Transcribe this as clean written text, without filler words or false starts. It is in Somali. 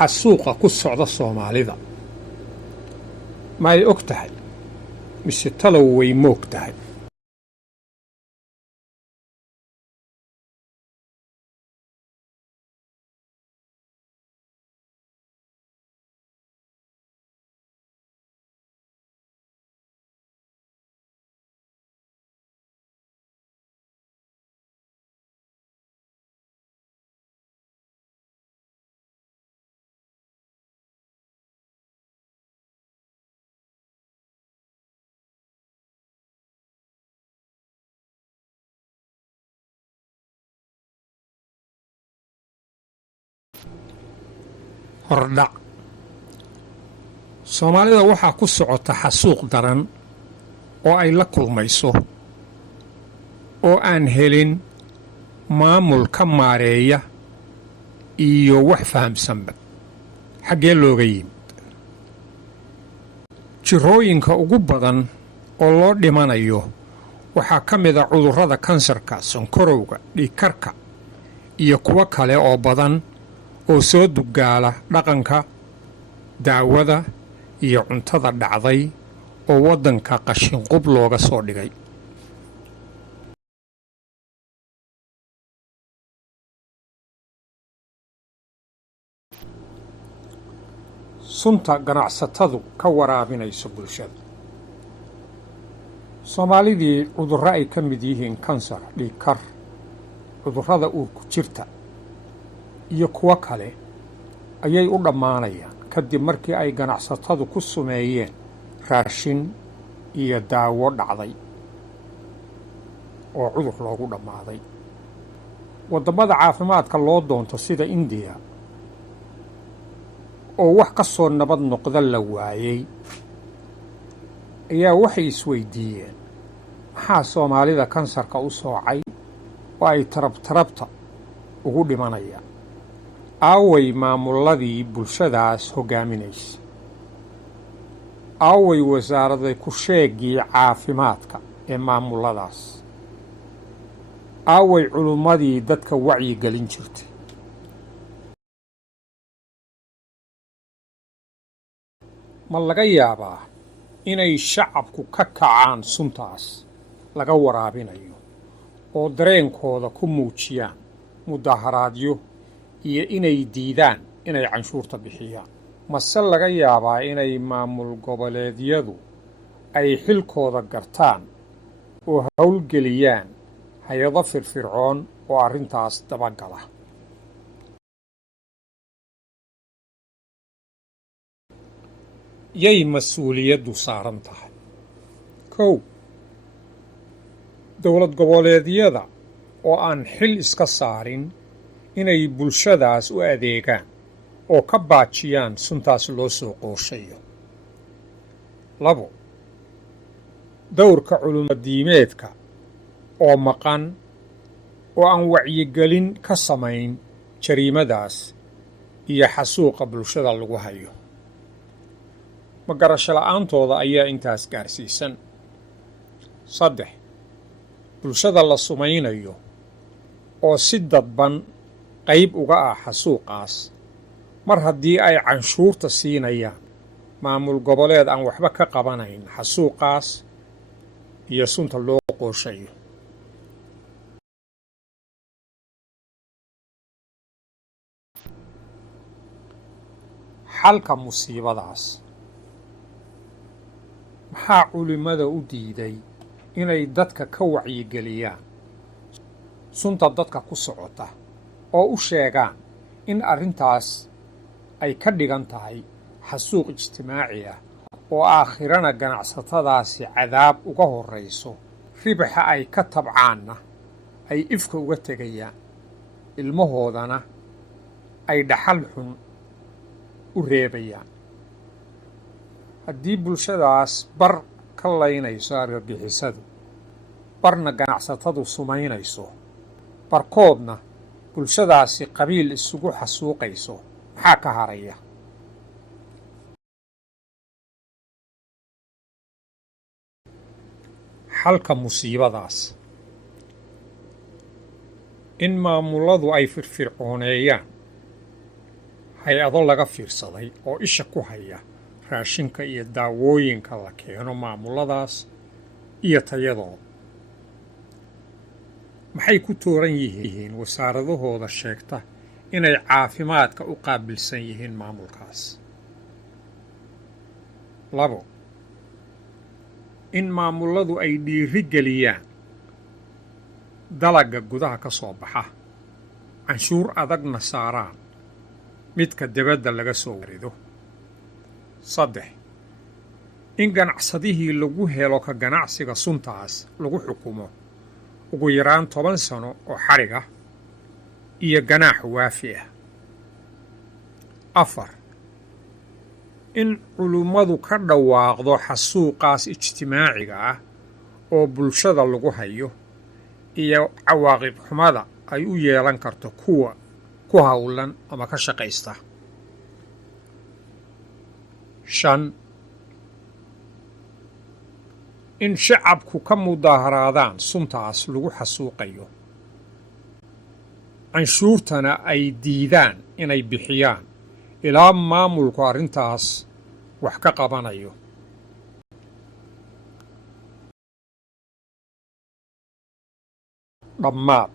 xasuuqa ku socda Soomaalida ma ay og tahay mise talow way moog tahay. hordhac Soomaalida waxaa ku socota xasuuq daran oo ay la kulmayso oo aan helin maamul ka maareeya iyo wax fahamsanba xaggee looga yimid. Jirooyinka ugu badan oo loo dhimanayo waxaa ka mid ah cudurrada kansarka, sonkorowga, dhiigkarka iyo kuwo kale oo badan oo soo dugaala dhaqanka, daawada iyo cuntada dhacday oo waddanka qashin qub looga soo dhigay. Sunta ganacsatadu ka waraabinayso bulshada. Soomaalidii cudurro ay ka mid yihiin kansar, dhiigkar, cudurrada uurku jirta iyo kuwo kale ayay u dhammaanayaan kadib markii ay ganacsatadu ku sumeeyeen raashin iyo daawo dhacday oo cudur loogu dhammaaday. Waddamada caafimaadka loo doonto sida Indiya oo wax ka soo nabad noqda la waayey ayaa waxay isweydiiyeen maxaa Soomaalida kansarka u soocay oo ay tarabtarabta ugu dhimanayaan. Aaway maamuladii bulshadaas hogaaminaysa. Aaway wasaaradda ku sheegii caafimaadka ee maamuladaas. Aaway culummadii dadka wacyi gelin jirtay. Ma laga yaabaa inay shacabku ka kacaan suntaas laga waraabinayo oo dareenkooda ku muujiyaan mudaharaadyo iyo inay diidaan inay canshuurta bixiyaan. Mase laga yaabaa inay maamul goboleedyadu ay xilkooda gartaan oo hawlgeliyaan hay'ado firfircoon oo arrintaas dabagala. Yay mas'uuliyaddu saaran tahay. 1. Dowlad goboleedyada oo aan xil iska saarin inay bulshadaas u adeegaan oo ka baajiyaan suntaas loo soo qooshayo. 2. Dowrka culumadiimeedka oo maqan oo aan wacyigelin ka samayn jariimadaas iyo xasuuqa bulshada lagu hayo. Magarasho la'aantooda ayaa intaas gaarsiisan. 3. Bulshada la sumaynayo oo si dadban qayb uga ah xasuuqaas mar haddii ay canshuurta siinayaan maamul goboleed aan waxba ka qabanayn xasuuqaas iyo sunta loo qooshayo. Xalka musiibadaas. Maxaa culimada u diiday inay dadka ka wacyigeliyaan sunta dadka ku socota oo u sheegaan in arrintaas ay ka dhigan tahay xasuuq ijtimaaci ah oo aakhirana ganacsatadaasi cadaab uga horrayso, ribaxa ay ka tabcaanna ay ifka uga tegayaan, ilmahoodana ay dhaxal xun u reebayaan. Haddii bulshadaas bar ka laynayso argagixisadu, barna ganacsatadu sumaynayso, barkoodna bulshadaasi qabiil isugu xasuuqayso, maxaa ka haraya? Xalka musiibadaas. In maamuladu ay firfircooneeyaan, hay-ado laga fiirsaday oo isha ku haya raashinka iyo daawooyinka la keeno maamuladaas iyo tayadooda. maxay ku tooran yihiin wasaaradahooda sheegta inay caafimaadka u qaabilsan yihiin maamulkaas? 2 in maamuladu ay dhiiri geliyaan dalagga gudaha ka soo baxa, canshuur adagna saaraan midka dibadda laga soo warido. 3 in ganacsadihii lagu helo ka ganacsiga suntaas lagu xukumo ugu yaraan 10 sano oo xarig ah iyo ganaax waafi ah. 4 in culummadu ka dhawaaqdo xasuuqaas ijtimaaciga ah oo bulshada lagu hayo iyo cawaaqib xumada ay u yeelan karto kuwa ku hawlan ama ka shaqaysta. 5 in shacabku ka mudaaharaadaan suntaas lagu xasuuqayo, canshuurtana ay diidaan inay bixiyaan ilaa maamulku arrintaas wax ka qabanayo. dhammaad